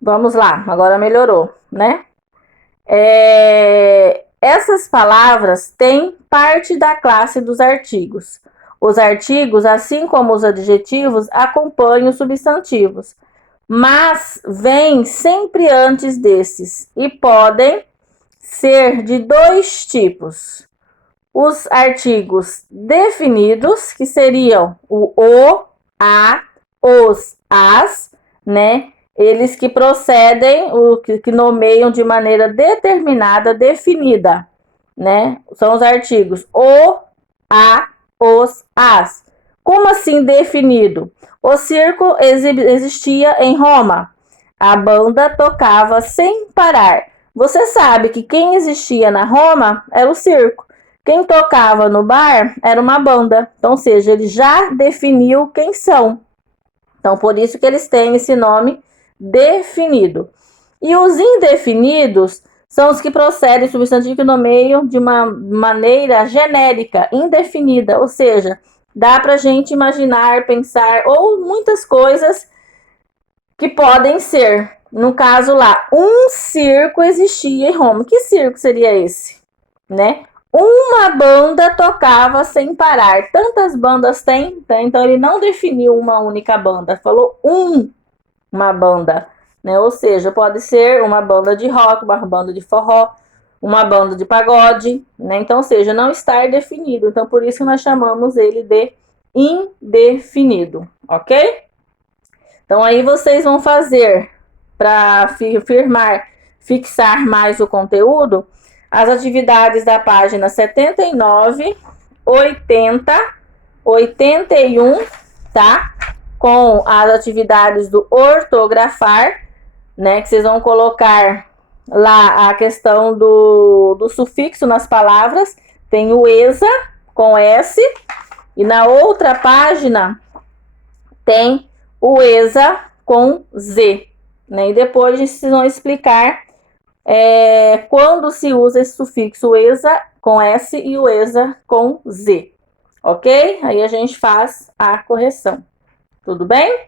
Vamos lá, agora melhorou, né? Essas palavras têm parte da classe dos artigos. Os artigos, assim como os adjetivos, acompanham os substantivos, mas vêm sempre antes desses e podem ser de dois tipos. Os artigos definidos, que seriam o, a, os, as, né? Eles que procedem, que nomeiam de maneira determinada, definida, né? São os artigos o, a, os, as. Como assim definido? O circo existia em Roma. A banda tocava sem parar. Você sabe que quem existia na Roma era o circo. Quem tocava no bar era uma banda. Então, ou seja, ele já definiu quem são. Então, por isso que eles têm esse nome definido. E os indefinidos são os que procedem substantivo que nomeiam de uma maneira genérica, indefinida, ou seja, dá para a gente imaginar, pensar, ou muitas coisas que podem ser. No caso lá, um circo existia em Roma. Que circo seria esse? Né? Uma banda tocava sem parar. Tantas bandas tem, tá? Então ele não definiu uma única banda, falou uma banda, né? Ou seja, pode ser uma banda de rock, uma banda de forró, uma banda de pagode, né? Então, ou seja, não está definido. Então, por isso nós chamamos ele de indefinido, ok? Então, aí vocês vão fazer para firmar, fixar mais o conteúdo, as atividades da página 79, 80, 81, tá? Com as atividades do ortografar, né? Que vocês vão colocar lá a questão do sufixo nas palavras. Tem o ESA com S. E na outra página tem o ESA com Z. Né? E depois vocês vão explicar quando se usa esse sufixo ESA com S e o ESA com Z. Ok? Aí a gente faz a correção. Tudo bem?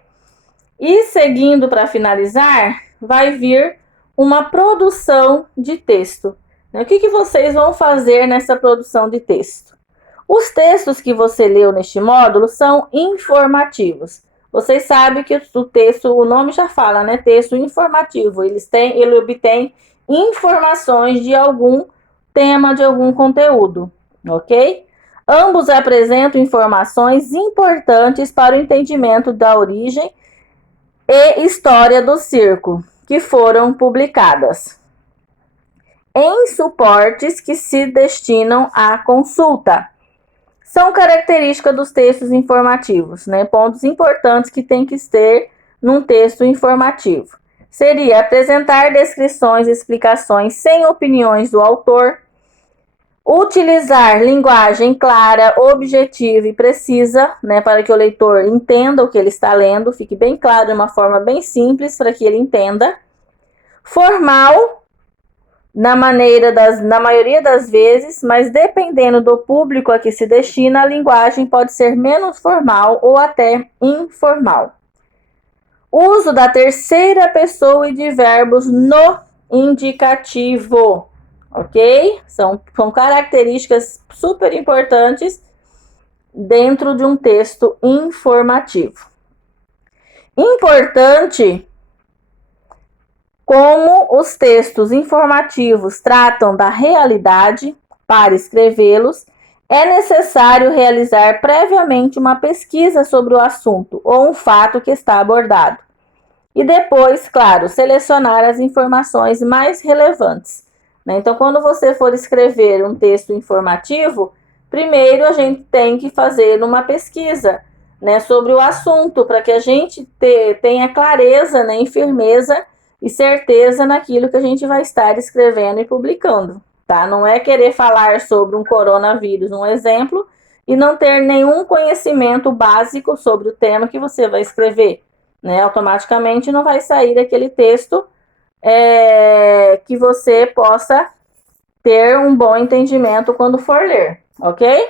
E seguindo para finalizar, vai vir uma produção de texto. O que vocês vão fazer nessa produção de texto? Os textos que você leu neste módulo são informativos. Vocês sabem que o texto, o nome já fala, né? Texto informativo. Ele obtém informações de algum tema, de algum conteúdo, ok? Ambos apresentam informações importantes para o entendimento da origem e história do circo, que foram publicadas em suportes que se destinam à consulta. São características dos textos informativos, né? Pontos importantes que tem que ter num texto informativo. Seria apresentar descrições e explicações sem opiniões do autor, utilizar linguagem clara, objetiva e precisa, né, para que o leitor entenda o que ele está lendo, fique bem claro de uma forma bem simples para que ele entenda. Formal, na maioria das vezes, mas dependendo do público a que se destina, a linguagem pode ser menos formal ou até informal. Uso da terceira pessoa e de verbos no indicativo, ok? São características super importantes dentro de um texto informativo. Importante como os textos informativos tratam da realidade, para escrevê-los, é necessário realizar previamente uma pesquisa sobre o assunto ou um fato que está abordado. E depois, claro, selecionar as informações mais relevantes. Então, quando você for escrever um texto informativo, primeiro a gente tem que fazer uma pesquisa, né, sobre o assunto, para que a gente tenha clareza, né, e firmeza e certeza naquilo que a gente vai estar escrevendo e publicando, tá? Não é querer falar sobre um coronavírus, um exemplo, e não ter nenhum conhecimento básico sobre o tema que você vai escrever, né? Automaticamente não vai sair aquele texto que você possa ter um bom entendimento quando for ler, ok?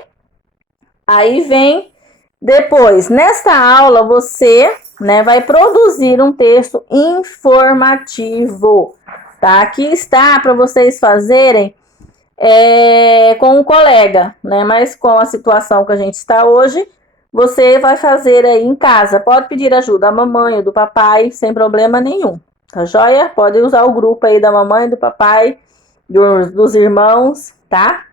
Aí vem Depois, nesta aula, você, né, vai produzir um texto informativo, tá? Aqui está para vocês fazerem com um colega, né? Mas com a situação que a gente está hoje, você vai fazer aí em casa. Pode pedir ajuda da mamãe ou do papai, sem problema nenhum, tá joia? Pode usar o grupo aí da mamãe, do papai, dos irmãos, tá?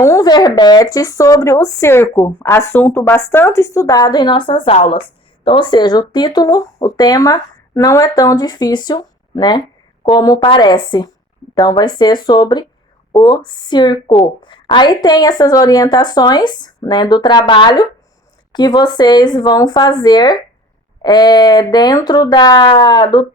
Um verbete sobre o circo, assunto bastante estudado em nossas aulas. Então, ou seja, o título, o tema não é tão difícil, né, como parece. Então, vai ser sobre o circo. Aí tem essas orientações, né, do trabalho que vocês vão fazer dentro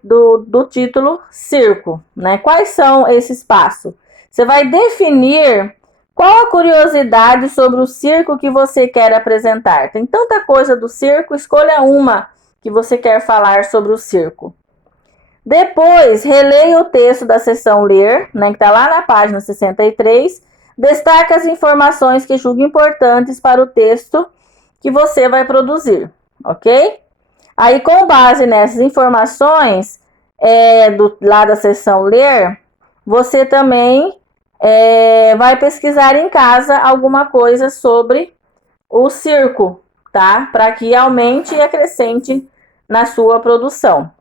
do título circo, né? Quais são esses passos? Você vai definir qual a curiosidade sobre o circo que você quer apresentar. Tem tanta coisa do circo, escolha uma que você quer falar sobre o circo. Depois, releia o texto da seção ler, né, que está lá na página 63. Destaca as informações que julgue importantes para o texto que você vai produzir, ok? Aí, com base nessas informações lá da seção ler, você também vai pesquisar em casa alguma coisa sobre o circo, tá? Para que aumente e acrescente na sua produção.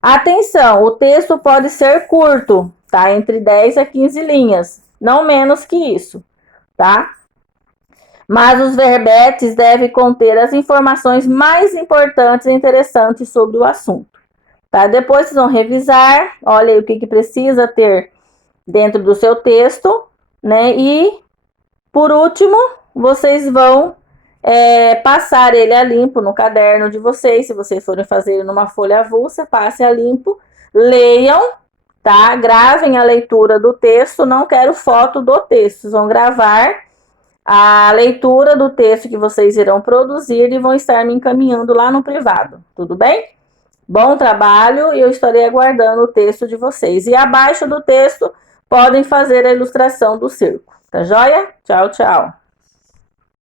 Atenção, o texto pode ser curto, tá? Entre 10 a 15 linhas, não menos que isso, tá? Mas os verbetes devem conter as informações mais importantes e interessantes sobre o assunto, tá? Depois vocês vão revisar, olha aí o que precisa ter dentro do seu texto, né? E, por último, vocês vão passar ele a limpo no caderno de vocês. Se vocês forem fazer numa folha avulsa, passe a limpo, leiam, tá? Gravem a leitura do texto, não quero foto do texto, vocês vão gravar a leitura do texto que vocês irão produzir e vão estar me encaminhando lá no privado, tudo bem? Bom trabalho e eu estarei aguardando o texto de vocês. E abaixo do texto podem fazer a ilustração do circo, tá joia? Tchau, tchau!